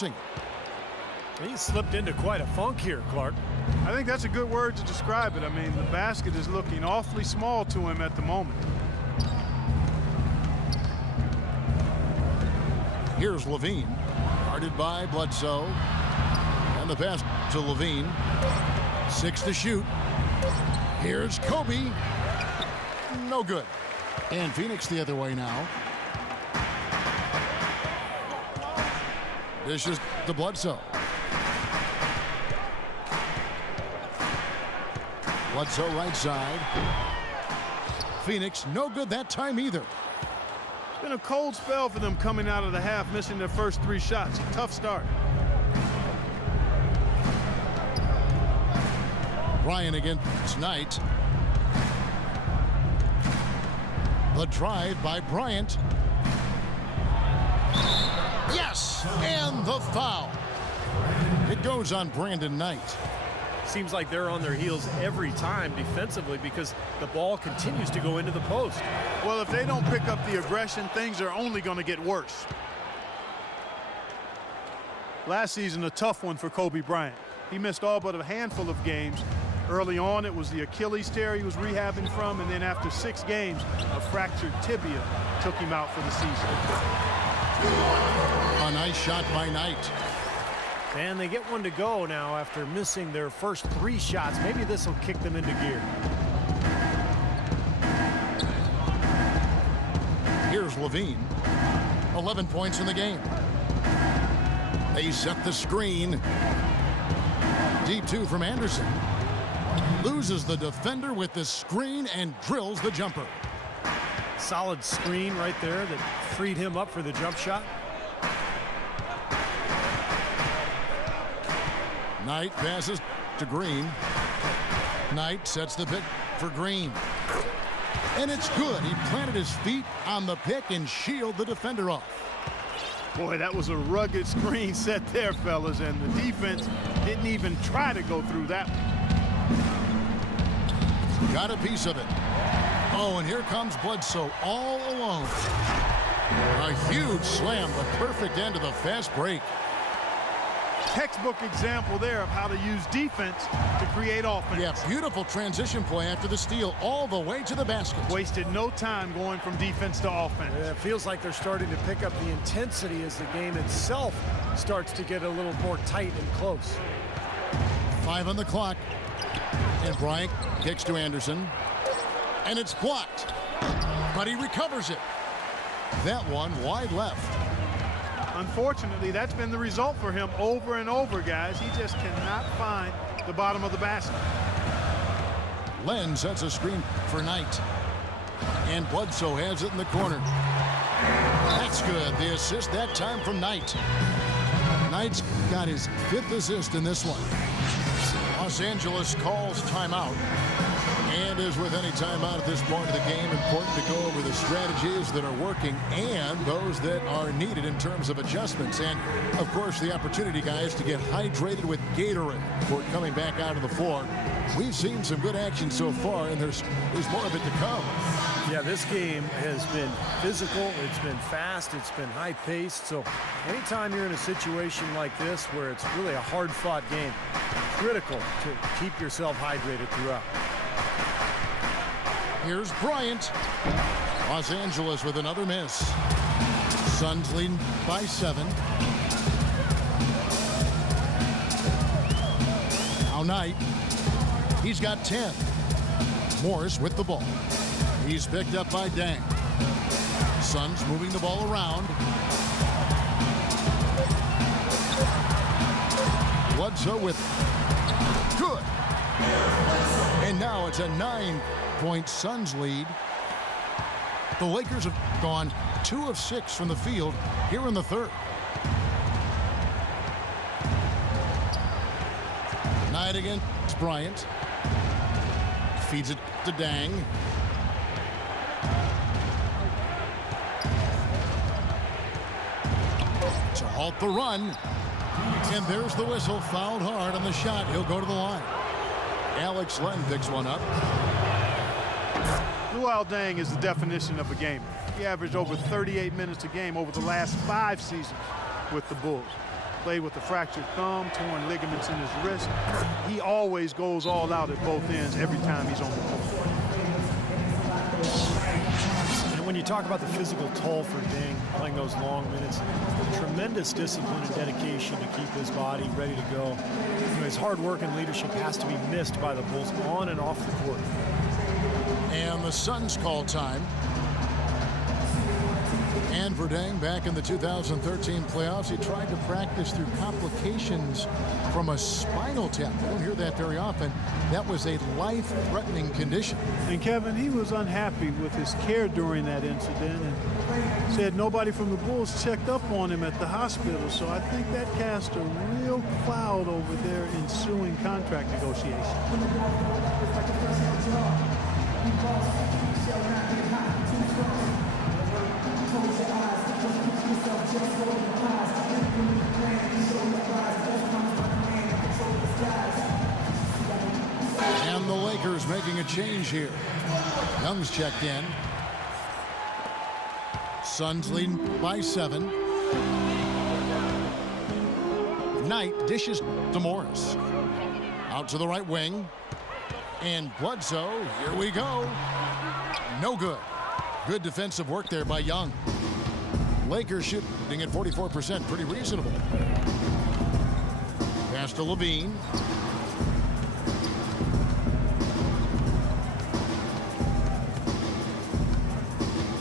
He slipped into quite a funk here, Clark. I think that's a good word to describe it. I mean, the basket is looking awfully small to him at the moment. Here's Levine, guarded by Bledsoe. And the pass to Levine. 6 to shoot. Here's Kobe. No good. And Phoenix the other way now. Dishes to Bledsoe. Bledsoe right side. Phoenix no good that time either. It's been a cold spell for them coming out of the half, missing their first 3 shots. A tough start. Ryan against Knight. The drive by Bryant. Yes! And the foul. It goes on Brandon Knight. Seems like they're on their heels every time defensively because the ball continues to go into the post. Well, if they don't pick up the aggression, things are only going to get worse. Last season, a tough one for Kobe Bryant. He missed all but a handful of games. Early on, it was the Achilles tear he was rehabbing from, and then after 6 games, a fractured tibia took him out for the season. A nice shot by Knight. And they get one to go now after missing their first 3 shots. Maybe this will kick them into gear. Here's Levine. 11 points in the game. They set the screen. Deep 2 from Anderson. Loses the defender with the screen and drills the jumper. Solid screen right there that freed him up for the jump shot. Knight passes to Green. Knight sets the pick for Green. And it's good. He planted his feet on the pick and shielded the defender off. Boy, that was a rugged screen set there, fellas, and the defense didn't even try to go through that one. Got a piece of it. Oh, and here comes Bledsoe all alone. A huge slam, the perfect end of the fast break. Textbook example there of how to use defense to create offense. Yeah, beautiful transition play after the steal all the way to the basket. Wasted no time going from defense to offense. Yeah, it feels like they're starting to pick up the intensity as the game itself starts to get a little more tight and close. 5 on the clock. And Bryant kicks to Anderson. And it's blocked. But he recovers it. That one wide left. Unfortunately, that's been the result for him over and over, guys. He just cannot find the bottom of the basket. Len sets a screen for Knight. And Bledsoe has it in the corner. That's good. The assist that time from Knight. Knight's got his 5th assist in this one. Los Angeles calls timeout. And as with any timeout at this point of the game, important to go over the strategies that are working and those that are needed in terms of adjustments. And, of course, the opportunity, guys, to get hydrated with Gatorade before coming back out on the floor. We've seen some good action so far, and there's more of it to come. Yeah, this game has been physical, it's been fast, it's been high-paced. So anytime you're in a situation like this where it's really a hard-fought game, critical to keep yourself hydrated throughout. Here's Bryant. Los Angeles with another miss. Suns leading by 7. Now Knight. He's got 10. Morris with the ball. He's picked up by Dang. Suns moving the ball around. Bledsoe with good. And now it's a 9-point Suns lead. The Lakers have gone 2 of 6 from the field here in the 3rd. Knight against Bryant. Feeds it to Dang. To halt the run. And there's the whistle. Fouled hard on the shot. He'll go to the line. Alex Len picks one up. Luol Deng is the definition of a gamer. He averaged over 38 minutes a game over the last 5 seasons with the Bulls. played with a fractured thumb, torn ligaments in his wrist. He always goes all out at both ends every time he's on the court. And when you talk about the physical toll for Deng playing those long minutes, tremendous discipline and dedication to keep his body ready to go. You know, his hard work and leadership has to be missed by the Bulls on and off the court. And the Suns call time. And for Deng, back in the 2013 playoffs, he tried to practice through complications from a spinal tap. You don't hear that very often. That was a life-threatening condition. And Kevin, he was unhappy with his care during that incident and said nobody from the Bulls checked up on him at the hospital. So I think that cast a real cloud over their ensuing contract negotiations. And the Lakers making a change here. Young's checked in. Suns leading by 7. Knight dishes to Morris. Out to the right wing. And Bledsoe, here we go. No good. Good defensive work there by Young. Lakers shooting at 44%, pretty reasonable. Pass to Levine.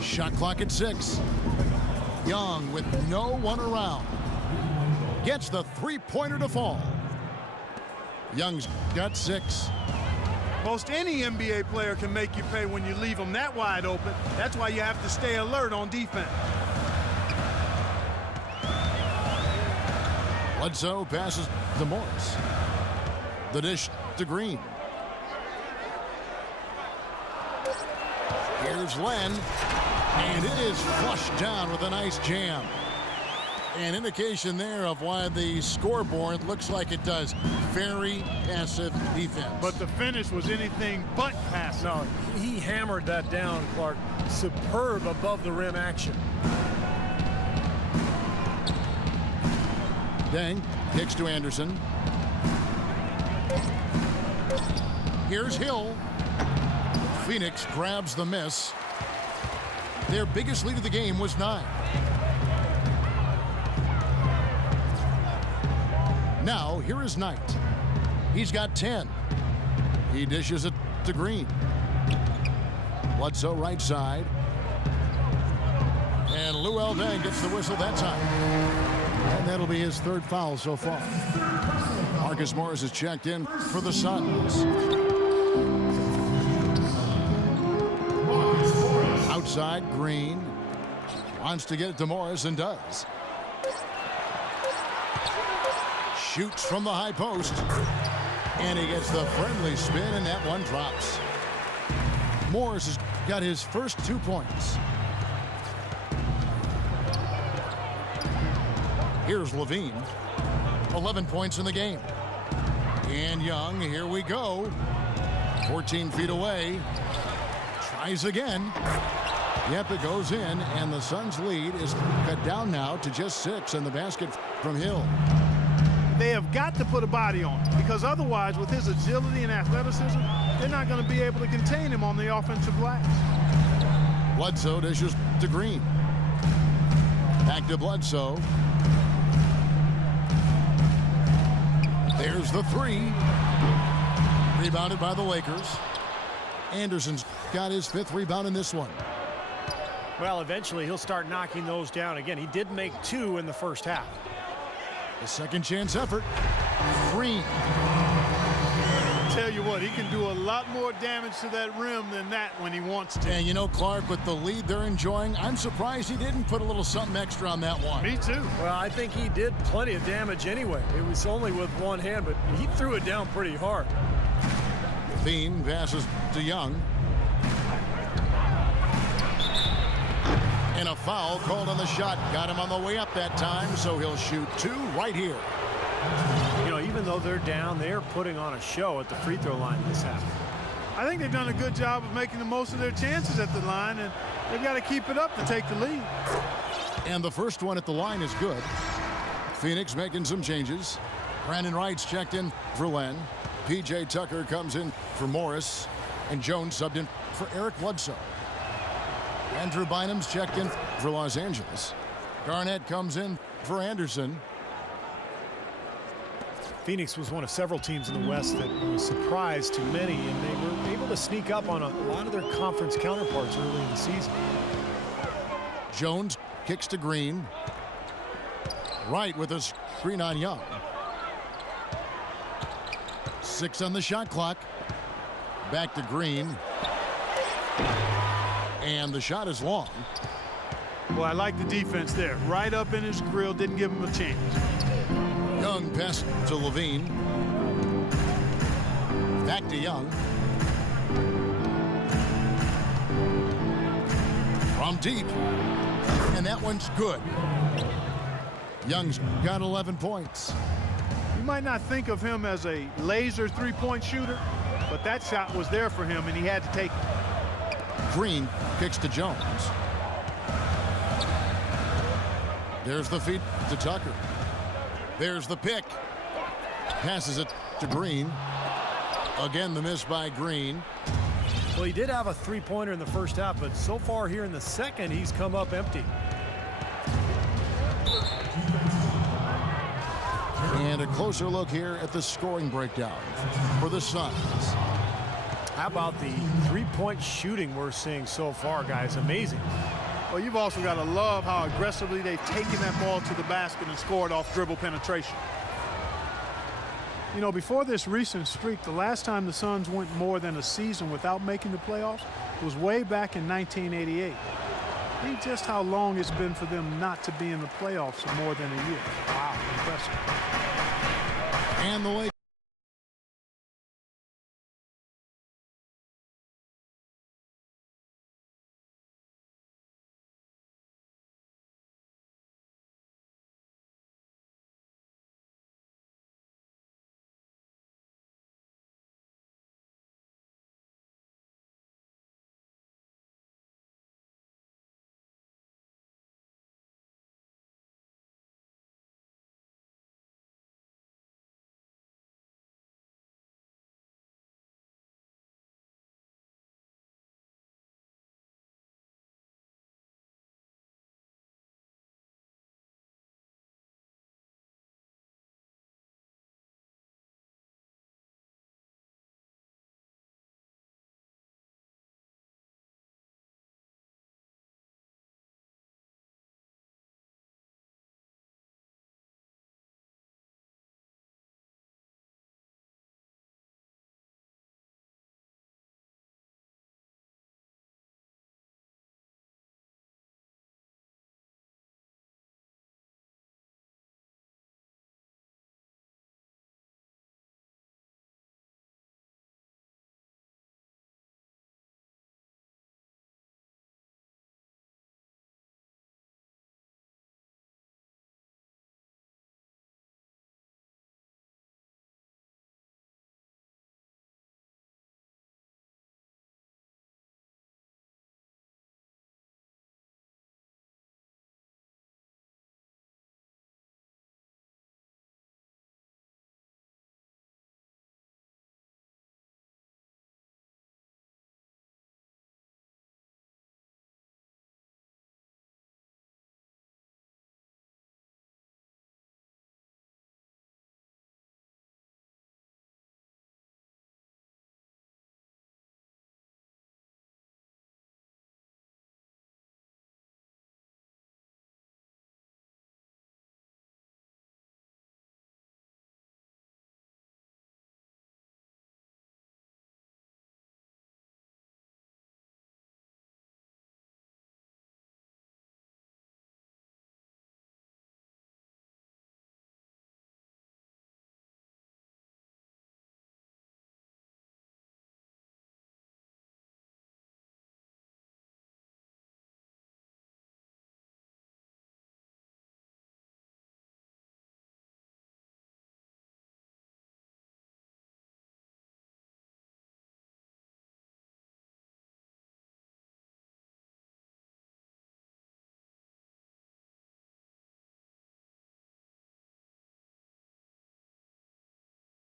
Shot clock at 6. Young with no one around. Gets the three-pointer to fall. Young's got 6. Most any NBA player can make you pay when you leave them that wide open. That's why you have to stay alert on defense. Bledsoe passes to Morris. The dish to Green. Here's Len. And it is flushed down with a nice jam. An indication there of why the scoreboard looks like it does. Very passive defense. But the finish was anything but passive. No, he hammered that down, Clark. Superb above the rim action. Deng kicks to Anderson. Here's Hill. Phoenix grabs the miss. Their biggest lead of the game was 9. Now, here is Knight. He's got 10. He dishes it to Green. Bledsoe right side. And Luol Deng gets the whistle that time. And that'll be his 3rd foul so far. Marcus Morris is checked in for the Suns. Outside, Green wants to get it to Morris and does. Shoots from the high post. And he gets the friendly spin, and that one drops. Morris has got his first 2 points. Here's Levine. 11 points in the game. And Young, here we go. 14 feet away. Tries again. Yep, it goes in, and the Suns' lead is cut down now to just 6, and the basket from Hill. They have got to put a body on him, because otherwise, with his agility and athleticism, they're not going to be able to contain him on the offensive glass. Bledsoe dishes to Green. Back to Bledsoe. There's the 3. Rebounded by the Lakers. Anderson's got his 5th rebound in this one. Well, eventually he'll start knocking those down again. He did make 2 in the first half. A second chance effort. Green. Tell you what, he can do a lot more damage to that rim than that when he wants to. And you know, Clark, with the lead they're enjoying, I'm surprised he didn't put a little something extra on that one. Me too. Well, I think he did plenty of damage anyway. It was only with one hand, but he threw it down pretty hard. Bean passes to Young. And a foul called on the shot. Got him on the way up that time, so he'll shoot 2 right here. You know, even though they're down, they're putting on a show at the free throw line this half. I think they've done a good job of making the most of their chances at the line, and they've got to keep it up to take the lead. And the first one at the line is good. Phoenix making some changes. Brandon Wright's checked in for Len. P.J. Tucker comes in for Morris. And Jones subbed in for Eric Bledsoe. Andrew Bynum's checked in for Los Angeles. Garnett comes in for Anderson. Phoenix was one of several teams in the West that was a surprise to many, and they were able to sneak up on a lot of their conference counterparts early in the season. Jones kicks to Green. Wright with a screen on Young. 6 on the shot clock. Back to Green. And the shot is long. Well, I like the defense there. Right up in his grill, didn't give him a chance. Young pass to Levine. Back to Young. From deep. And that one's good. Young's got 11 points. You might not think of him as a laser three-point shooter, but that shot was there for him, and he had to take it. Green kicks to Jones. There's the feed to Tucker. There's the pick. Passes it to Green. Again, the miss by Green. Well, he did have a three-pointer in the first half, but so far here in the second, he's come up empty. And a closer look here at the scoring breakdown for the Suns. How about the three-point shooting we're seeing so far, guys? Amazing. Well, you've also got to love how aggressively they've taken that ball to the basket and scored off dribble penetration. You know, before this recent streak, the last time the Suns went more than a season without making the playoffs was way back in 1988. See just how long it's been for them not to be in the playoffs for more than a year. Wow, impressive. And the way